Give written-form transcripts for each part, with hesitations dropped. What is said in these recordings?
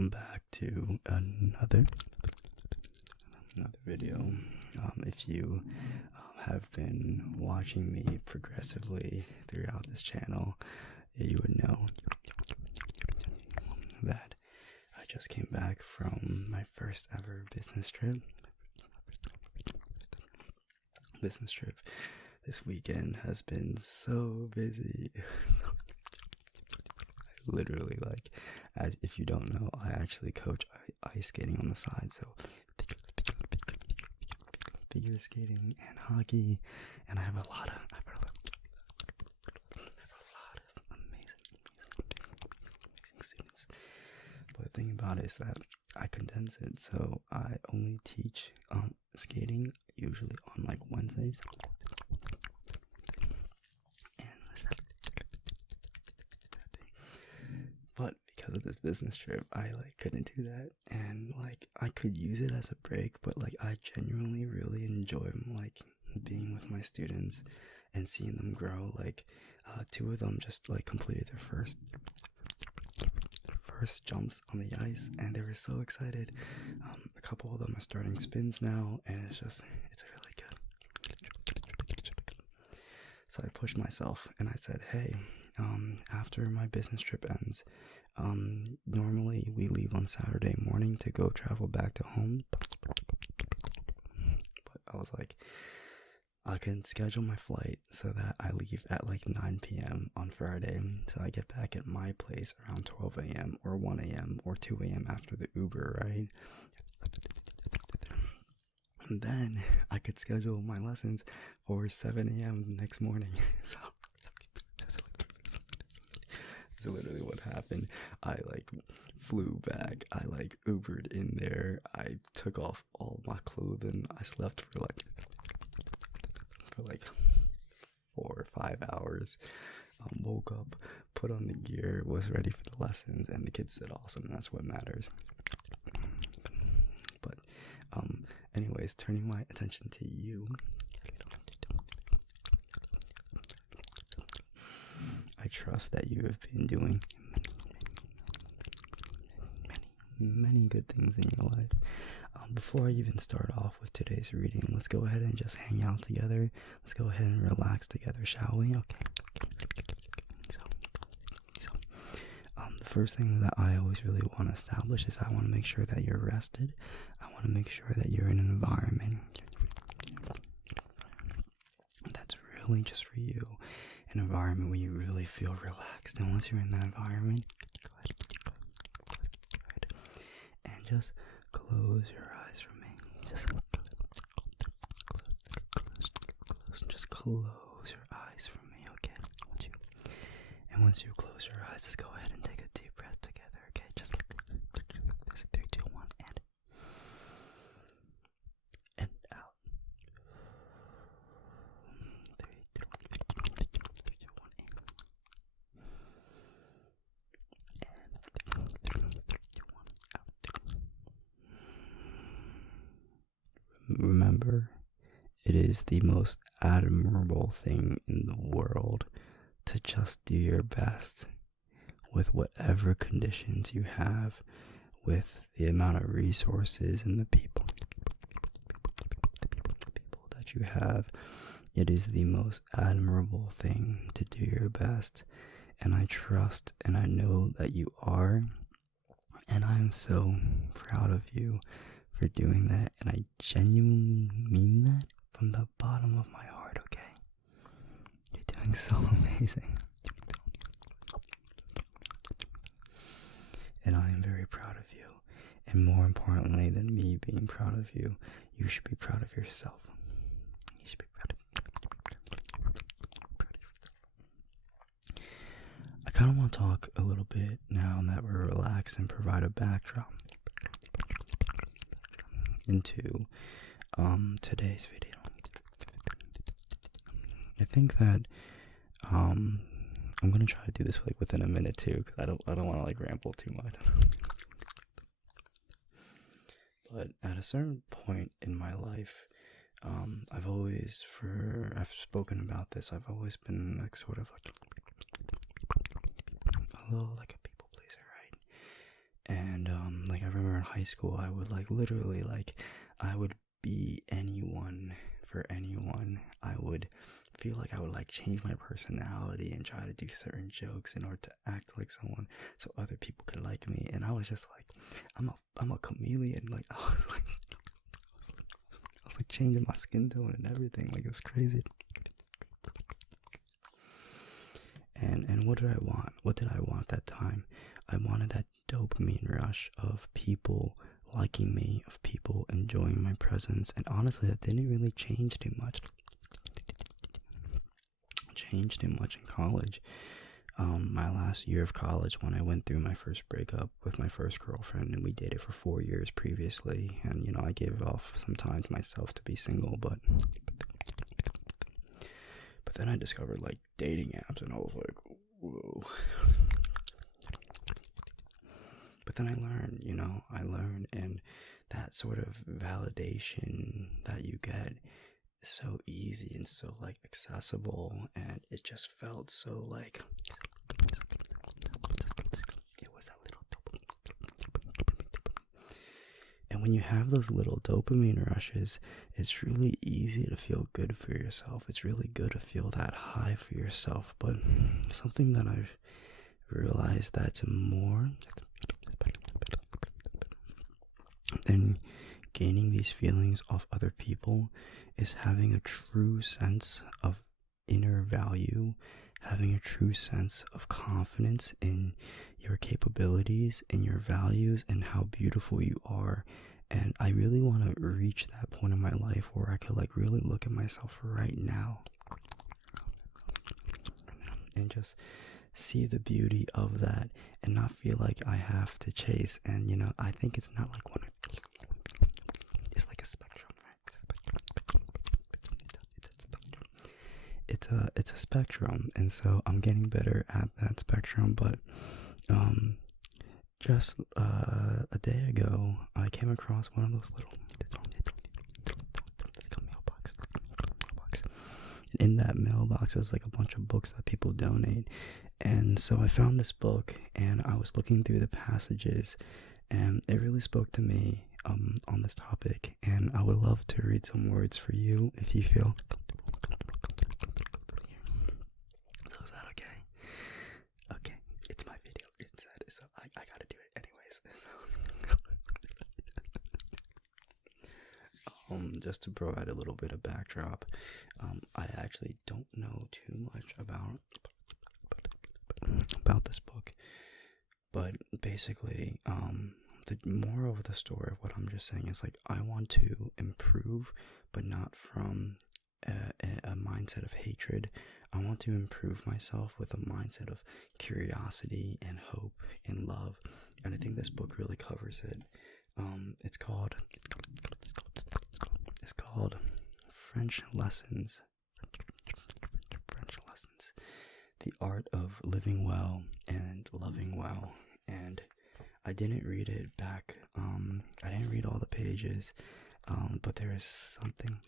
welcome back to another video. If you have been watching me progressively throughout this channel, you would know that I just came back from my first ever business trip. This weekend has been so busy. Literally, like, as if you don't know, I actually coach ice skating on the side, so figure skating and hockey, and I have a lot of amazing students. But the thing about it is that I condense it, so I only teach skating usually on like Wednesdays. But because of this business trip, I couldn't do that, and I could use it as a break, but I genuinely really enjoy being with my students and seeing them grow. Two of them just completed their first jumps on the ice, and they were so excited. A couple of them are starting spins now, and it's really good. So I pushed myself and I said, hey, after my business trip ends, normally we leave on Saturday morning to go travel back to home. But I was like, I can schedule my flight so that I leave at 9 p.m. on Friday. So I get back at my place around 12 a.m. or 1 a.m. or 2 a.m. after the Uber, right? And then I could schedule my lessons for 7 a.m. the next morning. So that's literally what happened. I flew back. I Ubered in there. I took off all my clothing. I slept for 4 or 5 hours. Woke up, put on the gear, was ready for the lessons, and the kids did awesome. And that's what matters. But anyways, turning my attention to you. I trust that you have been doing many good things in your life. Before I even start off with today's reading, let's go ahead and just hang out together. Let's go ahead and relax together, shall we? Okay. So, the first thing that I always really want to establish is I want to make sure that you're rested. I want to make sure that you're in an environment that's really just for you. An environment where you really feel relaxed. And once you're in that environment, go ahead and just close your eyes for me. Just close your eyes for me, okay? Once you close your eyes, just go ahead and take a deep breath together, okay? Just 3, 2, 1, and out. 3, 2, 1, Remember, it is the most admirable thing in the world to just do your best with whatever conditions you have, with the amount of resources and the people that you have. It is the most admirable thing to do your best, and I trust and I know that you are, and I'm so proud of you for doing that, and I genuinely mean that from the bottom of my heart, okay? You're doing so amazing. And I am very proud of you. And more importantly than me being proud of you, you should be proud of yourself. You should be proud of yourself. I kind of want to talk a little bit now that we're relaxed and provide a backdrop into today's video. I think that I'm gonna try to do this within a minute too, because I don't want to ramble too much. But at a certain point in my life, I've spoken about this. I've always been sort of a little like a people pleaser, right? And remember in high school, I would like literally like, I would be anyone for anyone. I would feel like I would like change my personality and try to do certain jokes in order to act like someone so other people could like me. And I was just like, I'm a chameleon. Like I was like changing my skin tone and everything. Like it was crazy. And what did I want? What did I want at that time? I wanted that dopamine rush of people liking me, of people enjoying my presence. And honestly, that didn't really change too much. In college. My last year of college, when I went through my first breakup with my first girlfriend, and we dated for 4 years previously, and you know, I gave off some time to myself to be single, but then I discovered like dating apps, and I was like, whoa. But then I learned, and that sort of validation that you get is so easy and so like accessible, and it just felt so like it was a little and when you have those little dopamine rushes, it's really easy to feel good for yourself. It's really good to feel that high for yourself. But something that I've realized that's more than gaining these feelings off other people is having a true sense of inner value, having a true sense of confidence in your capabilities, in your values, and how beautiful you are. And I really want to reach that point in my life where I could like really look at myself right now and just see the beauty of that and not feel like I have to chase. And you know, I think it's not like one, it's like a spectrum, right? It's a spectrum, and so I'm getting better at that spectrum. But just a day ago, I came across one of those little mailbox. In that mailbox, there's like a bunch of books that people donate, and so I found this book, and I was looking through the passages, and it really spoke to me on this topic. And I would love to read some words for you if you feel. So is that okay? Okay, it's my video. So I gotta do it anyways. So, just to provide a little bit of backdrop, I actually don't know too much about this book, but basically, the moral of the story of what I'm just saying is like, I want to improve, but not from a mindset of hatred. I want to improve myself with a mindset of curiosity and hope and love, and I think this book really covers it. It's called French Lessons. The Art of Living Well and Loving Well. And I didn't read it back. I didn't read all the pages, but there is something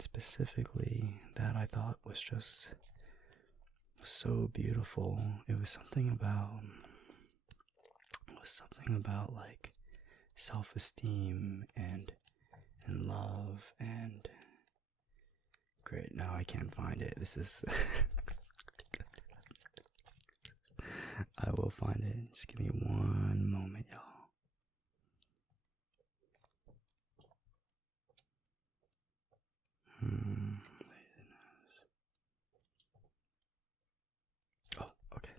specifically that I thought was just so beautiful. It was something about like self-esteem and love and great. Now I can't find it. This is I will find it. Just give me one moment, y'all. Oh, okay.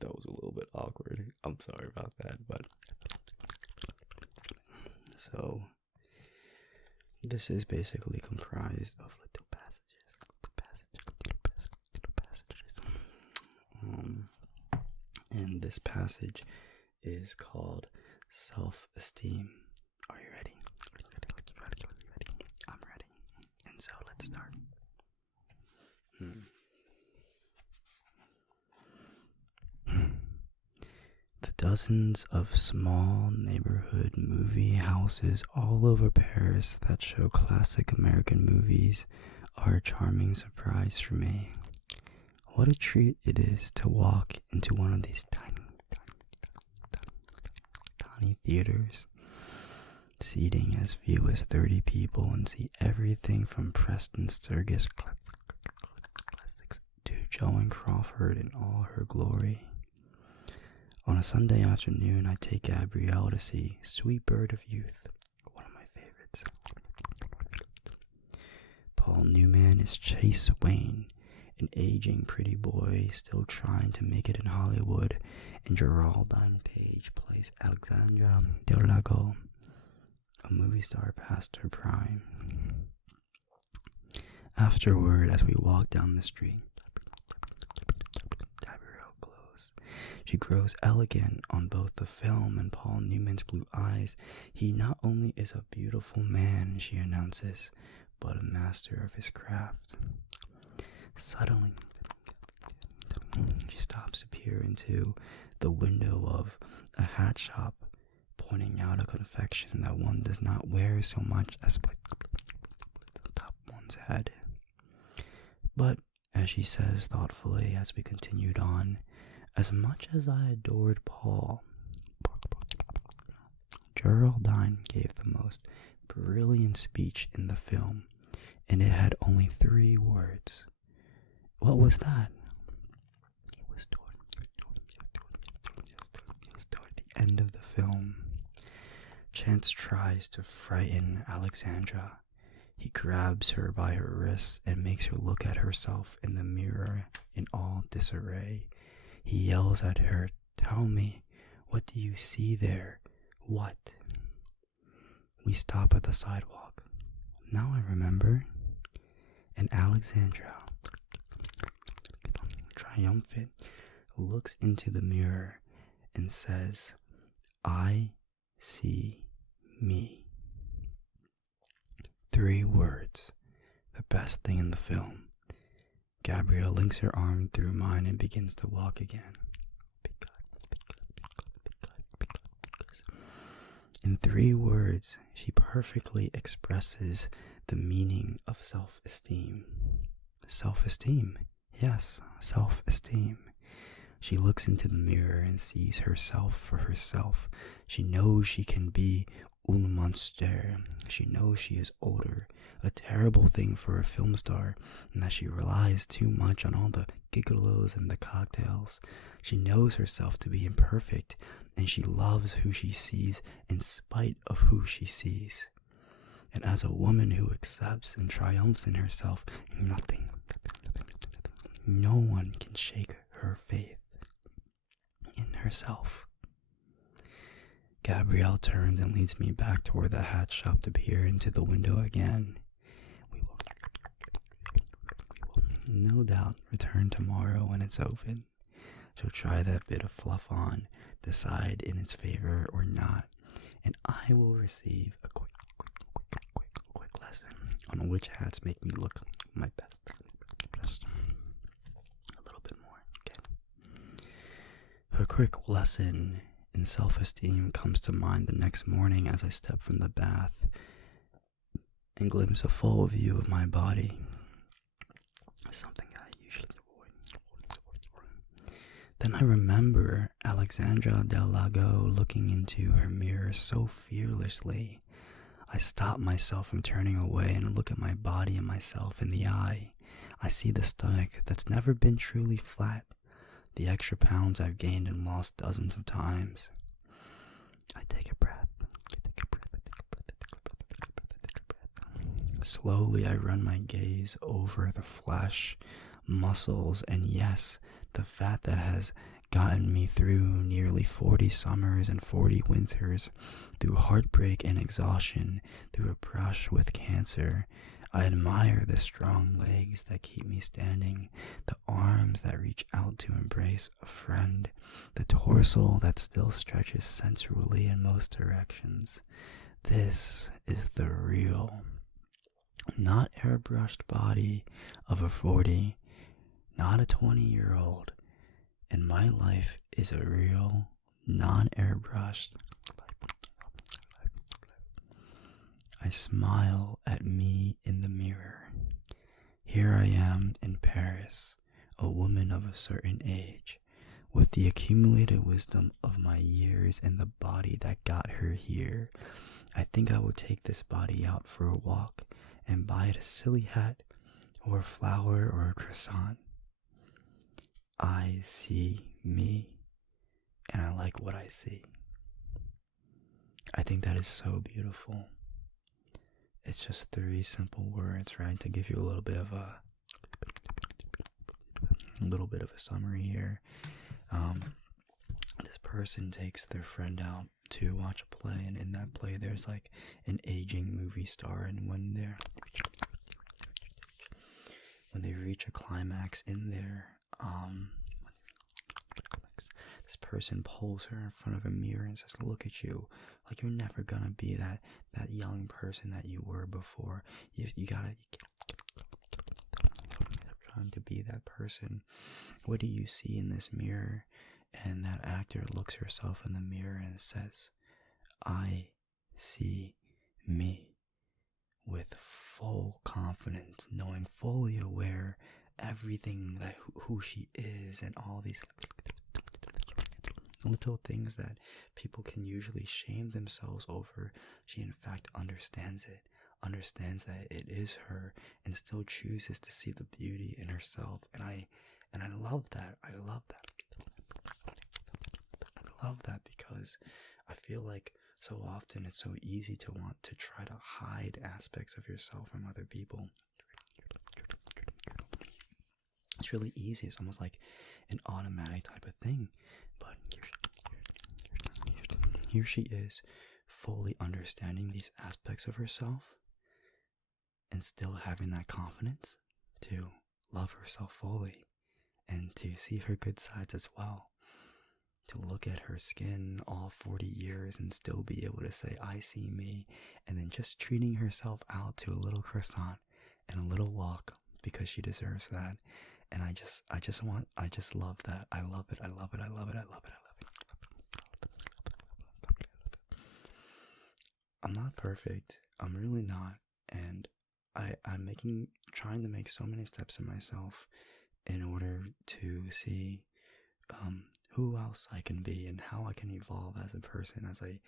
That was a little bit awkward. I'm sorry about that, but so this is basically comprised of little passages. And this passage is called self-esteem. Are you ready? I'm ready. And so let's start. The dozens of small neighborhood movie houses all over Paris that show classic American movies are a charming surprise for me. What a treat it is to walk into one of these tiny theaters, seating as few as 30 people, and see everything from Preston Sturgis classics to Joan Crawford in all her glory. On a Sunday afternoon, I take Gabrielle to see Sweet Bird of Youth, one of my favorites. Paul Newman is Chase Wayne, an aging pretty boy still trying to make it in Hollywood, and Geraldine Page plays Alexandra Del Lago, a movie star past her prime. Afterward, as we walk down the street, Gabrielle glows. She grows elegant on both the film and Paul Newman's blue eyes. He not only is a beautiful man, she announces, but a master of his craft. Suddenly, she stops to peer into the window of a hat shop, pointing out a confection that one does not wear so much as top one's head. But, as she says thoughtfully as we continued on, as much as I adored Paul, Geraldine gave the most brilliant speech in the film, and it had only 3 words. What was that? It was toward the end of the film. Chance tries to frighten Alexandra. He grabs her by her wrists and makes her look at herself in the mirror in all disarray. He yells at her, "Tell me, what do you see there? What?" We stop at the sidewalk. Now I remember. And Alexandra, triumphant, looks into the mirror and says, "I see me." 3 words, the best thing in the film. Gabrielle links her arm through mine and begins to walk again. Because. In 3 words, she perfectly expresses the meaning of self-esteem. Self-esteem, yes, self-esteem. She looks into the mirror and sees herself for herself. She knows she can be un monster. She knows she is older, a terrible thing for a film star, and that she relies too much on all the gigolos and the cocktails. She knows herself to be imperfect, and she loves who she sees in spite of who she sees. And as a woman who accepts and triumphs in herself, no one can shake her faith in herself. Gabrielle turns and leads me back toward the hat shop to peer into the window again. We will no doubt return tomorrow when it's open. She'll try that bit of fluff on, decide in its favor or not, and I will receive a quick lesson on which hats make me look my best. Just a little bit more, okay? Her quick lesson in self-esteem comes to mind the next morning as I step from the bath and glimpse a full view of my body, something I usually avoid. Then I remember Alexandra Del Lago looking into her mirror so fearlessly. I stop myself from turning away and look at my body and myself in the eye. I see the stomach that's never been truly flat, the extra pounds I've gained and lost dozens of times. I take a breath. Slowly I run my gaze over the flesh, muscles, and yes, the fat that has gotten me through nearly 40 summers and 40 winters, through heartbreak and exhaustion, through a brush with cancer. I admire the strong legs that keep me standing, the arms that reach out to embrace a friend, the torso that still stretches sensually in most directions. This is the real, not airbrushed body of a 40, not a 20-year-old, and my life is a real, non-airbrushed life. I smile at me in the mirror. Here I am in Paris, a woman of a certain age, with the accumulated wisdom of my years and the body that got her here. I think I will take this body out for a walk and buy it a silly hat or a flower or a croissant. I see me, and I like what I see. I think that is so beautiful. It's just 3 simple words, right, to give you a little bit of a summary here. This person takes their friend out to watch a play, and in that play there's like an aging movie star, and when they reach a climax in there, this person pulls her in front of a mirror and says, look at you, like you're never gonna be that young person that you were before. You gotta trying to be that person. What do you see in this mirror? And that actor looks herself in the mirror and says, I see me, with full confidence, knowing, fully aware everything that who she is, and all these little things that people can usually shame themselves over. She in fact understands that it is her, and still chooses to see the beauty in herself. And I love that. I love that because I feel like so often it's so easy to want to try to hide aspects of yourself from other people. It's really easy. It's almost like an automatic type of thing. But here she is, fully understanding these aspects of herself and still having that confidence to love herself fully and to see her good sides as well. To look at her skin all 40 years and still be able to say, I see me, and then just treating herself out to a little croissant and a little walk because she deserves that. And I just love that. I love it. I'm not perfect. I'm really not. And I'm trying to make so many steps in myself in order to see who else I can be and how I can evolve as a person as I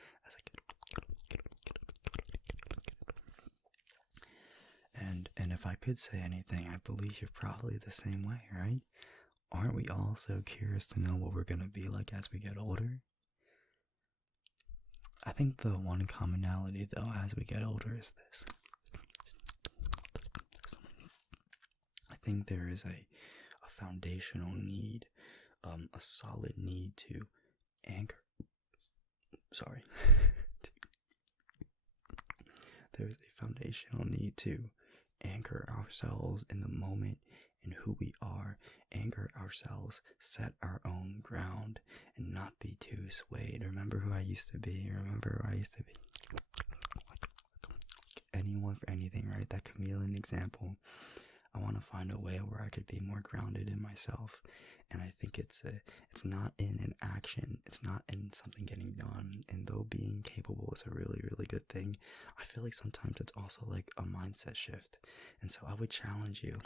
and if I could say anything, I believe you're probably the same way, right? Aren't we all so curious to know what we're gonna be like as we get older? I think the one commonality though as we get older is this. I think there is a foundational need, a solid need to anchor. There's a foundational need to anchor ourselves in the moment, in who we are, anchor ourselves, set our own ground, and not be too swayed. Remember who I used to be. Anyone for anything, right? That chameleon example. I want to find a way where I could be more grounded in myself. And I think it's not in an action. It's not in something getting done. And though being capable is a really, really good thing, I feel like sometimes it's also like a mindset shift. And so I would challenge you,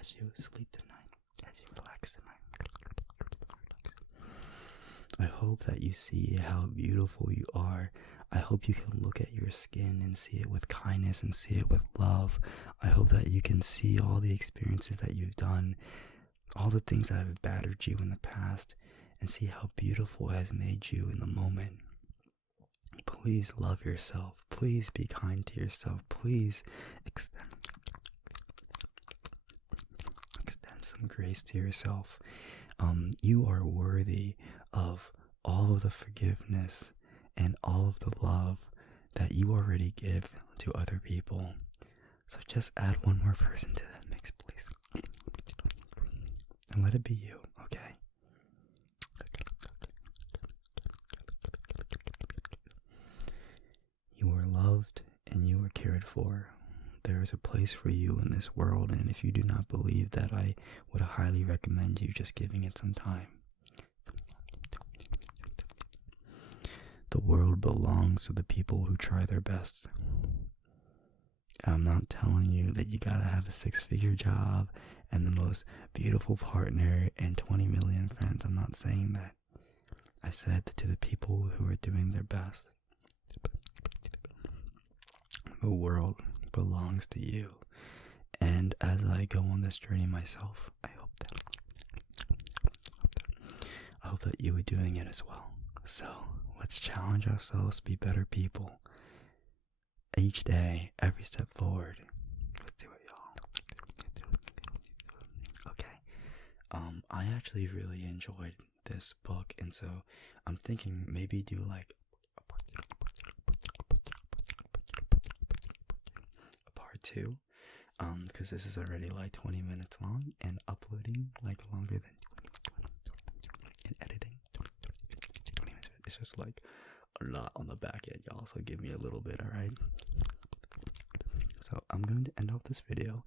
as you sleep tonight, as you relax tonight, I hope that you see how beautiful you are. I hope you can look at your skin and see it with kindness and see it with love. I hope that you can see all the experiences that you've done, all the things that have battered you in the past, and see how beautiful it has made you in the moment. Please love yourself. Please be kind to yourself. Please extend some grace to yourself. You are worthy of all of the forgiveness and all of the love that you already give to other people. So just add one more person to that mix, please. And let it be you, okay? You are loved and you are cared for. There is a place for you in this world, and if you do not believe that, I would highly recommend you just giving it some time. The world belongs to the people who try their best. I'm not telling you that you gotta have a 6-figure job and the most beautiful partner and 20 million friends. I'm not saying that. I said to the people who are doing their best, the world belongs to you. And as I go on this journey myself, I hope that you are doing it as well. So let's challenge ourselves to be better people. Each day, every step forward. Let's do it, y'all. Okay. I actually really enjoyed this book, and so I'm thinking maybe do like a part 2. Because this is already like 20 minutes long, and uploading like longer than 20 and editing 20 minutes. It's just like a lot on the back end, y'all. So give me a little bit, alright? So I'm going to end off this video,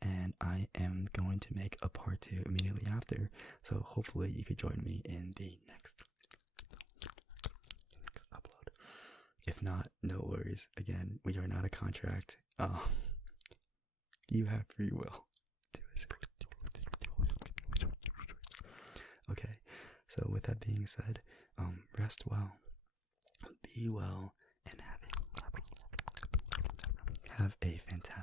and I am going to make a part 2 immediately after. So hopefully you could join me in the next upload. If not, no worries. Again, we are not a contract. You have free will. Okay, so with that being said, rest well, be well, and have a fantastic